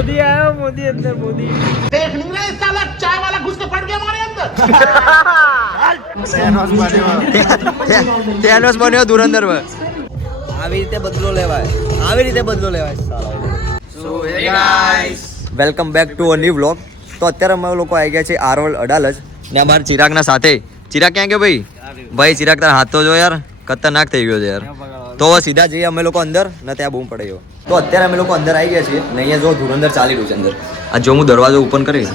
मोदी आया, मोदी अंदर, मोदी देख नहीं रहे साला चाय वाला घुस के पड़ गया हमारे अंदर। થેનોસ બન્યો ધુરંધર માં. આવી રીતે બદલો લેવાય, આવી રીતે બદલો લેવાય. So hey guys, welcome back to a new vlog. તો અત્યારે અમે લોકો આવી ગયા છે આરોલ અડાલજ ને અમારા ચિરાગના સાથે. ચિરાગ ક્યાં ગયો ભાઈ? ભાઈ ચિરાગ તારા હાથ તો જો યાર, ખતરનાક થઈ ગયો છે યાર. તો સીધા જઈએ અમે લોકો અંદર ને ત્યાં બૂમ પડે ગયો. તો અત્યારે અમે લોકો અંદર આવી ગયા છીએ ને અહીંયા જો ધુરંધર ચાલી રહ્યું છે અંદર. આ જો હું દરવાજો ઓપન કરી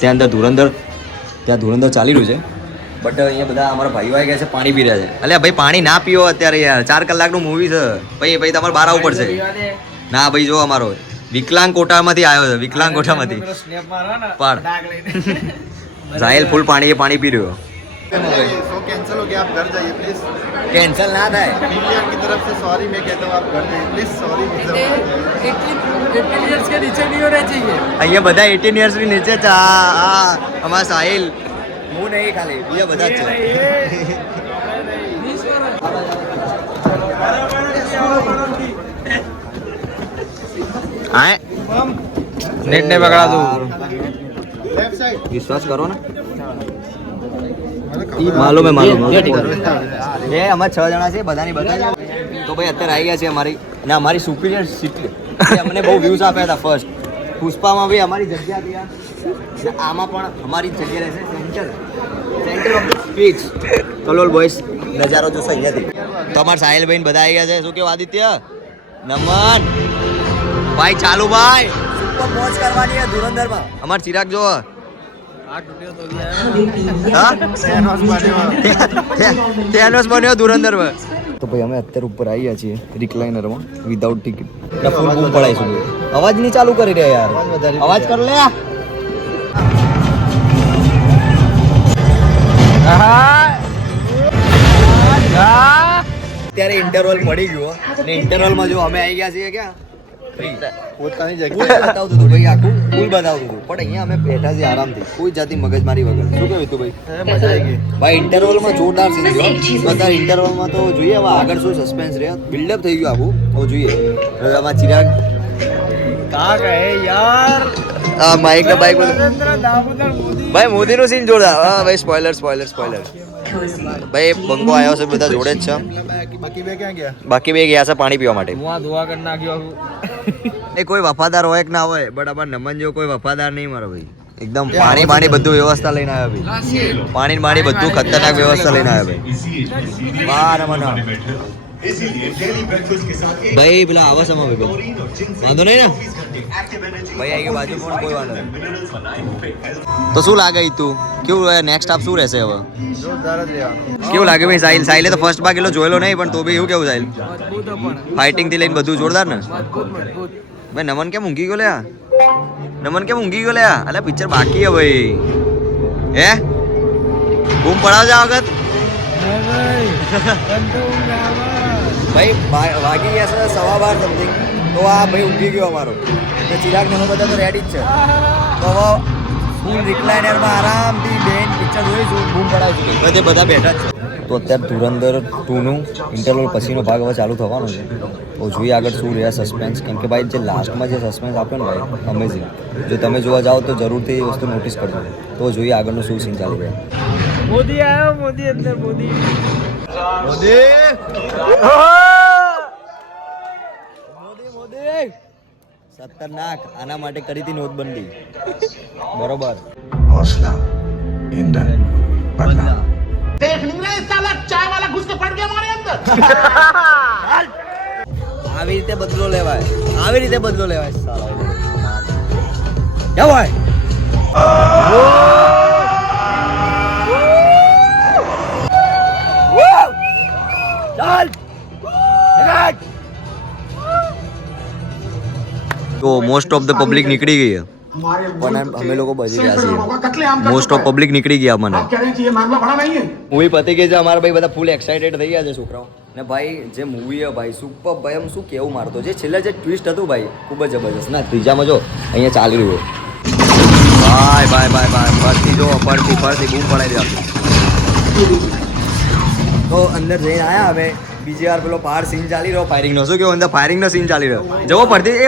ત્યાં અંદર ધુરંધર ચાલી રહ્યું છે. બટ અહીંયા બધા અમારા ભાઈઓ આવી ગયા છે, પાણી પી રહ્યા છે. અલ્યા ભાઈ પાણી ના પીઓ અત્યારે યાર, 4 કલાકનું મૂવી છે ભાઈ તમારે બહાર આવવું પડશે. ના ભાઈ જો અમારો વિકલાંગ કોટામાંથી આવ્યો છે, વિકલાંગ કોટામાંથી પાડ સાહિલ ફૂલ પાણી પી રહ્યો. शो कैंसिल हो गया, आप घर जाइए प्लीज। કેન્સલ ના થાય. पीवीआर की तरफ से सॉरी मैं कहता हूँ, आप घर जाइए प्लीज। सॉरी 18 इयर्स के नीचे नहीं होना चाहिए. અહીંયા બધા 18 યર્સ ની નીચે છે. અમારા સાહિલ, હું નહીં ખાલી બીજા બધા જ છે. હા नेट ने पकड़ा दो. लेफ्ट साइड વિશ્વાસ કરો ને, માલુમ હે એ અમારે 6 જણા છે, બધાની બધા. તો ભાઈ અત્યારે આવી ગયા છે અમારી સુપિરિયર સિટી. અમને બહુ વ્યૂઝ આપ્યા હતા ફર્સ્ટ પુષ્પામાં બી અમારી જગ્યા હતી આ. અને આમાં પણ અમારી જગ્યા રહેશે centre of the speech. Kalol boys નજારો જોશો અહીંયાથી. તો અમારા સાહિલભાઈ ને બધા આવી ગયા છે. શું કેવું આદિત્ય, નમન ભાઈ? ચાલુ ભાઈ, સુપર મોજ કરવાની છે ધુરંધરમાં. અમાર ચિરાગ જો થેનોસ બન્યો ધુરંધરમાં. તો ભાઈ અમે અત્યારે ઉપર આવી ગયા છીએ રિક્લાઇનરમાં વિધાઉટ ટિકિટ. ફૂલ બૂમ પડાઈશું. અવાજ નહીં ચાલુ કરી રહ્યા યાર, અવાજ કર લે. અત્યારે ઇન્ટરવલ પડી ગયો ને ઇન્ટરવલમાં જો અમે આવી ગયા છીએ ક્યાં પોતાની ફૂલ જગ્યા બતાવતું હતું ભાઈ, આખું ફૂલ બતાવતું હતું. પણ અહીંયા અમે બેઠા છીએ આરામથી, કોઈ જાતની મગજમારી વગર. શું કહ્યું તું ભાઈ? મજા આવી ગઈ ભાઈ ઇન્ટરવલમાં જોરદાર સીન થયો. અત્યારે ઇન્ટરવલમાં તો જોઈએ હવે આગળ શું સસ્પેન્સ રહે. બિલ્ડઅપ થઈ ગયું આખું, તો જોઈએ. હવે આમાં ચિરાગ कहाँ गए यार? આ માઇક ને બાઇક नरेंद्र दामोदर मोदी. ભાઈ મોદીનું સીન જોરદાર. હા ભાઈ સ્પોઇલર ભાઈ બંકો આવ્યો છે, બધા જોડે જ છે. બાકી બે ક્યાં ગયા? બાકી બે ગયા છે પાણી પીવા માટે. धुआं धुआं कर नाख्यो. એ કોઈ વફાદાર હોય કે ના હોય, બટ અમાર નમન જેવો કોઈ વફાદાર નહીં મારો ભાઈ. એકદમ પાણી બધું વ્યવસ્થા લઈને આવ્યા ભાઈ. પાણી બધું ખતરનાક વ્યવસ્થા લઈને આવ્યા ભાઈ. વાહ નમન ભાઈ પેલા આવા સમા ભાઈ વાંધો નહીં ને ભાઈ. આવી ગયો બાજુ પણ કોઈ વાંધો નહીં. તો શું લાગે તું, કેવું નેક્સ્ટ સ્ટાપ શું રહેશે હવે? જોરદાર જ રહેવાનું. કેવું લાગે ભાઈ? સાહિલે તો ફર્સ્ટ ભાગ એટલો જોયેલો નહીં, પણ તો બી એવું કેવું સાહિલ? मजबूत अपन. ફાઇટિંગ થી લઈને બધું જોરદાર ને मजबूत. ભાઈ. નમન કેમ ઊંઘી ગયો લ્યા? અલ્યા પિક્ચર બાકી હે ભાઈ. હે બૂમ પડાવજો આ વખત ભાઈ. વાગી ગયા છે 12:15 સમથિંગ. તો આ ભાઈ ઊંઘી ગયો અમારો. તો ચિરાગ ને બધા તો રેડી જ છે. તો હવે ફૂલ રિક્લાઇનરમાં આરામથી બેન પિક્ચર જોઈશું, બૂમ પડાવશું. બધે બધા બેઠા જ છે. તો અત્યારે ધુરંધર 2નું ઇન્ટરવલ પછીનો ભાગ હવે ચાલુ થવાનો છે. તો જોઈએ આગળ શું રહ્યા સસ્પેન્સ. કેમ કે ભાઈ જે લાસ્ટમાં જે સસ્પેન્સ આપ્યો ને ભાઈ, અમેઝિંગ. જો તમે જોવા જાઓ તો જરૂરથી એ વસ્તુ નોટિસ કરજો. તો જોઈએ આગળનું શું સીન ચાલી રહ્યા. मोदी आया, मोदी अंदर, मोदी ખતરનાક. આના માટે કરી હતી નોટબંધી. બરોબર. हौसला ईंधन बढ़ना। देख नहीं रहे साला चाय वाला घुस के पड़ गया हमारे अंदर। આવી રીતે બદલો લેવાય, આવી રીતે બદલો લેવાય. ક્યાં ભાઈ? તો મોસ્ટ ઓફ ધ પબ્લિક નીકળી ગઈ છે, પણ અમે લોકો બચી ગયા છીએ. મોસ્ટ ઓફ પબ્લિક નીકળી ગયા. મને મૂવી પતી ગઈ છે. અમારા ભાઈ બધા ફૂલ એક્સાઇટેડ થઈ ગયા છે છોકરાઓ. ને ભાઈ જે મૂવી છે ભાઈ સુપર ભાઈ. એમ શું કેવું મારતો જે છેલ્લે જે ટ્વિસ્ટ હતું ભાઈ ખૂબ જ જબરજસ્ત. ના ત્રીજામાં જો અહીંયા ચાલી રહ્યું ભાઈ ફરતી જો ફરતી બૂમ પડાવી દે. તો અંદર જઈને આવ્યા હવે બીજી વાર પેલો પહાડ સીન ચાલી રહ્યો ફાયરિંગ નો, શું કેવું અંદર ફાયરિંગ નો સીન ચાલી રહ્યો. જવો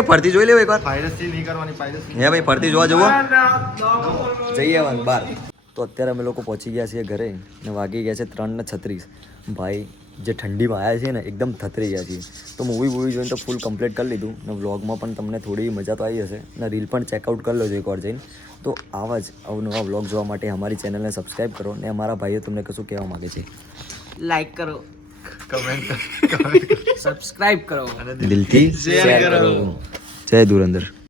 ફરતી જોઈ લેવો એકવાર. પાયરેસી નહીં કરવાની, પાયરેસી. હે ભાઈ ફરતી જોવા જવો, જઈએ આવવાનું બહાર. તો અત્યારે અમે લોકો પહોંચી ગયા છીએ ઘરે ને વાગી ગયા છે 3:36. ભાઈ જે ઠંડીમાં આવ્યા છીએ ને એકદમ થતરી ગયા છીએ. તો મૂવી જોઈને તો ફૂલ કમ્પ્લીટ કરી લીધું ને વ્લોગમાં પણ તમને થોડી મજા તો આવી હશે ને રીલ પણ ચેકઆઉટ કરી લેજો એકવાર જઈને. તો આવા જ અવનવા વ્લોગ જોવા માટે અમારી ચેનલને સબસ્ક્રાઈબ કરો ને અમારા ભાઈઓ તમને કશું કહેવા માગે છે. લાઈક કરો, કમેન્ટ સબસ્ક્રાઇબ કરો, દિલથી શેર કરો. જય ધુરંધર.